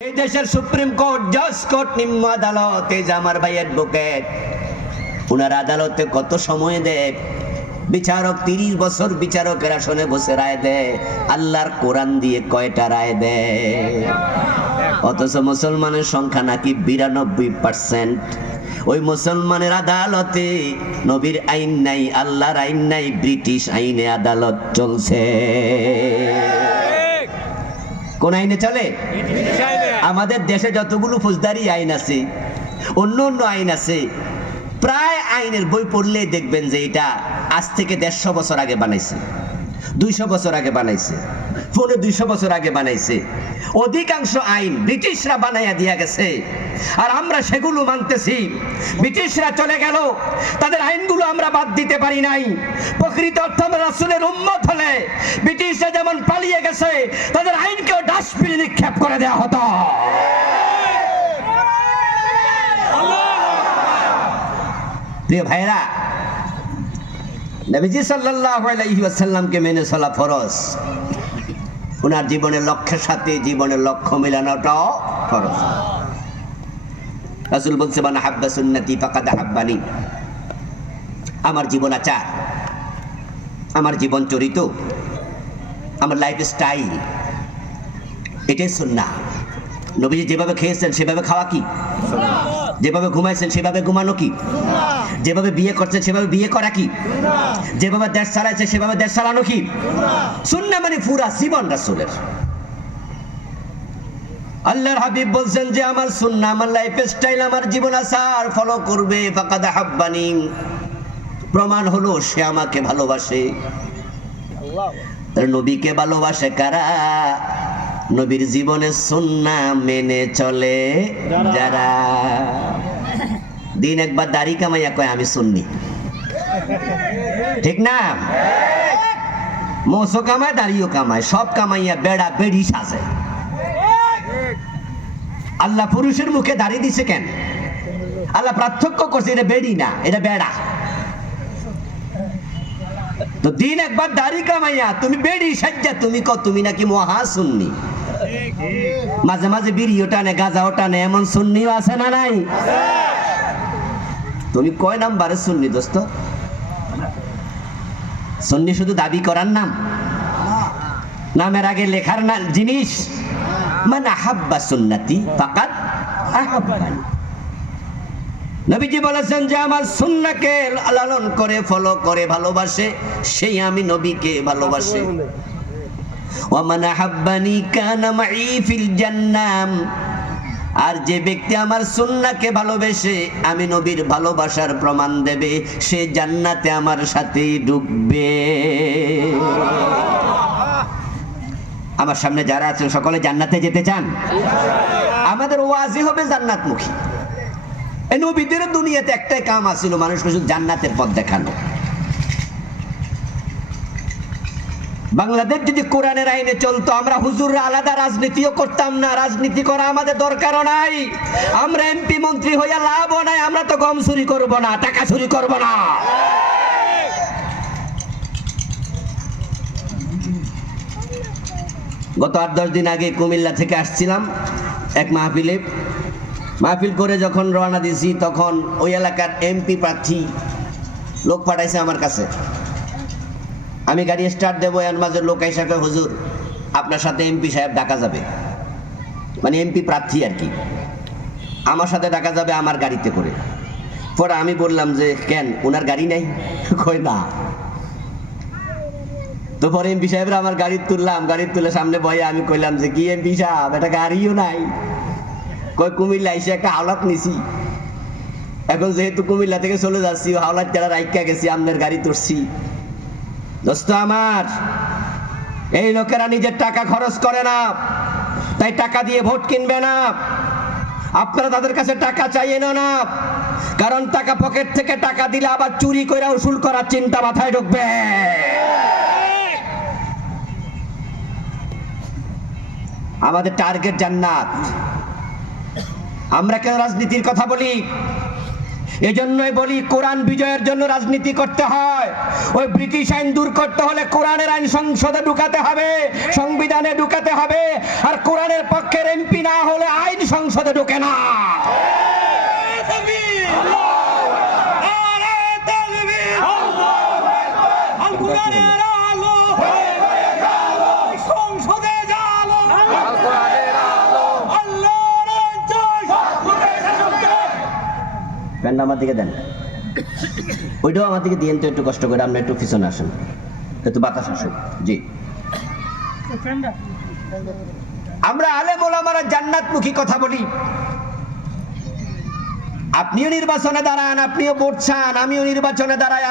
এই দেশের supreme court জজ কোর্ট নিম্ন আদালত এই যে আমার ভাই অ্যাডভোকেট ওনার আদালতে কত সময় দেয়? বিচারক তিরিশ বছর বিচারকের আসনে বসে রায় দেয়। আল্লাহর কোরআন দিয়ে কয়টা রায় দেয়? অথচ মুসলমানের সংখ্যা নাকি বিরানব্বই পার্সেন্ট ওই মুসলমানের আদালতে নবীর আইন নাই আল্লাহর আইন নাই ব্রিটিশ আইনে আদালত চলছে। কোন আইনে চলে? আমাদের দেশে যতগুলো ফৌজদারি আইন আছে, অন্য অন্য আইন আছে, প্রায় আইনের বই পড়লেই দেখবেন যে এটা আজ থেকে দেড়শো বছর আগে বানাইছে, দুইশো বছর আগে বানাইছে পনেরো দুইশো বছর আগে বানাইছে। অধিকাংশ আইন ব্রিটিশরা বানাইয়া দিয়া গেছে আর আমরা সেগুলো মানতেছি। ব্রিটিশরা চলে গেল। তাদের আইনগুলো আমরা বাদ দিতে পারি নাই। প্রকৃত অর্থ রাসূলের উম্মত হলে ব্রিটিশরা যেমন পালিয়ে গেছে, তাদের আইনকেও ডাস্টবিনে নিক্ষেপ করে দেওয়া হতো। প্রিয় ভাইরা নবীজি ওয়াসাল্লামকে মেনে চলা ফরজ। ওনার জীবনের লক্ষ্যের সাথে জীবনের লক্ষ্য মেলানোটাও ফরজ। রাসূল বলছে মানে হাব্বা সুন্নতি ফাকাদ হাব্বানি। আমার জীবন আচার, আমার জীবন চরিত, আমার লাইফ স্টাইল এটাই সুন্নাহ। নবীজি যেভাবে খেয়েছেন, সেভাবে খাওয়া কি? যেভাবে ঘুমাইছেন, সেভাবে ঘুমানো কি? যেভাবে বিয়ে করছেন, সেভাবে বিয়ে করা কি? যেভাবে দেশ চালাইছে সেভাবে দেশ চালানো কি? সুন্না মানে পুরা জীবন রাসূলের। আল্লাহর হাবিব বলছেন যে, আমার সুন্নাহ, আমার লাইফ স্টাইল আমার জীবন আসার ফলো করবে। ফাকাদ হাব্বানি প্রমাণ হলো, সে আমাকে ভালোবাসে। নবীকে ভালোবাসে কারা? নবীর জীবনে সুন্না মেনে চলে যারা। দিন একবার দাড়ি কামাইয়া কয়, আমি সুন্নি। ঠিক না? মোসো কামায়, দাড়িও কামায়। সব কামাইয়া বেড়া বেড়ি সাজে আল্লাহ পুরুষের মুখে দাড়ি দিছে কেন? আল্লাহ পার্থক্য করছে, এটা বেড়ি না, এটা বেড়া। তো দিন একবার দাড়ি কামাইয়া, তুমি বেড়ি সাজ্জা, তুমি ক তুমি নাকি মহা সুন্নি? মাঝে মাঝে বিড়িও টানে, গাজাও টানে, এমন সুন্নিও আছে না নাই? তুমি কয় নাম্বারে সুন্নি দোস্ত? সুন্নি শুধু দাবি করার নাম? নামের আগে লেখার না জিনিস? মানে আহাব্বা নবীজি বলেছেন যে, আমার সুন্নাকে লালন করে ফলো করে, ভালোবাসে, সেই আমি নবীকে ভালোবাসে। ওমান আহাব্বানি কানা মাই ফিল জান্নাম। আর যে ব্যক্তি আমার সুন্নাকে ভালোবেসে, আমি নবীর ভালোবাসার প্রমাণ দেবে, সে জান্নাতে আমার সাথে ঢুকবে। আমার সামনে যারা আছেন সকলে জান্নাতে যেতে চান? আমাদের ওয়াজি হবে জান্নাতমুখী। এই নবীদের দুনিয়াতে একটাই কাম আছিল মানুষকে শুধু জান্নাতের পথ দেখানো। বাংলাদেশ যদি কোরআনের আইনে চলতো, আমরা হুজুররা আলাদা রাজনীতিও করতাম না। রাজনীতি করা আমাদের দরকারও নাই। আমরা এমপি মন্ত্রী হইয়া লাভও নাই, আমরা তো গম চুরি করব না, টাকা চুরি করব না। গত আট, দশ দিন আগে কুমিল্লা থেকে আসছিলাম এক মাহফিলে। মাহফিল করে যখন রওনা দিয়েছি, তখন ওই এলাকার এমপি প্রার্থী লোক পাঠাইছে আমার কাছে। আমি গাড়ি স্টার্ট দেবো, এর মাঝে লোক হিসাবে হুজুর, আপনার সাথে এমপি সাহেব ডাকা যাবে। মানে এমপি প্রার্থী আর কি। আমার সাথে ডাকা যাবে আমার গাড়িতে করে। পরে আমি বললাম যে, কেন ওনার গাড়ি নাই? কই না। তো পরে এমপি সাহেবরা আমার গাড়ি তুললাম, গাড়ি তুলে সামনে বয়ে আমি কইলাম যে, কি এমপি সাহেব, এটা গাড়িও নাই। কই কুমিল্লা এসে একটা হাওলাত নিছি। এখন যেহেতু কুমিল্লা থেকে চলে যাচ্ছি হাওলাত যারা রাইকা গেছি, আমনের গাড়ি তুলছি। দোস্ত আমার, এই লোকেরা নিজের টাকা খরচ করে না, তাই টাকা দিয়ে ভোট কিনবে না। আপনারা তাদের কাছে টাকা চাইয়েন না, কারণ টাকা পকেট থেকে টাকা দিলে আবার চুরি করে উসুল করার চিন্তা মাথায় ঢুকবে। আমাদের টার্গেট জান্নাত। আমরা কেন রাজনীতির কথা বলি? এজন্যই বলি, কোরআন বিজয়ের জন্য রাজনীতি করতে হয়। ওই ব্রিটিশ আইন দূর করতে হলে কোরআনের আইন সংসদে ঢুকাতে হবে, সংবিধানে ঢুকাতে হবে। আর কোরআনের পক্ষের এমপি না হলে আইন সংসদে ঢুকে না। প্যান্ডা আমার দিকে দেন। ওইটাও আমার দিকে দিয়েন তো একটু কষ্ট করে, আপনি একটু পিছনে আসেন। একটু বাতাস আসুন জি। আমরা আলে বলামারা জান্নাতমুখী কথা বলি। আপনিও নির্বাচনে দাঁড়ান, আপনিও ভোট আমিও নির্বাচনে দাঁড়াই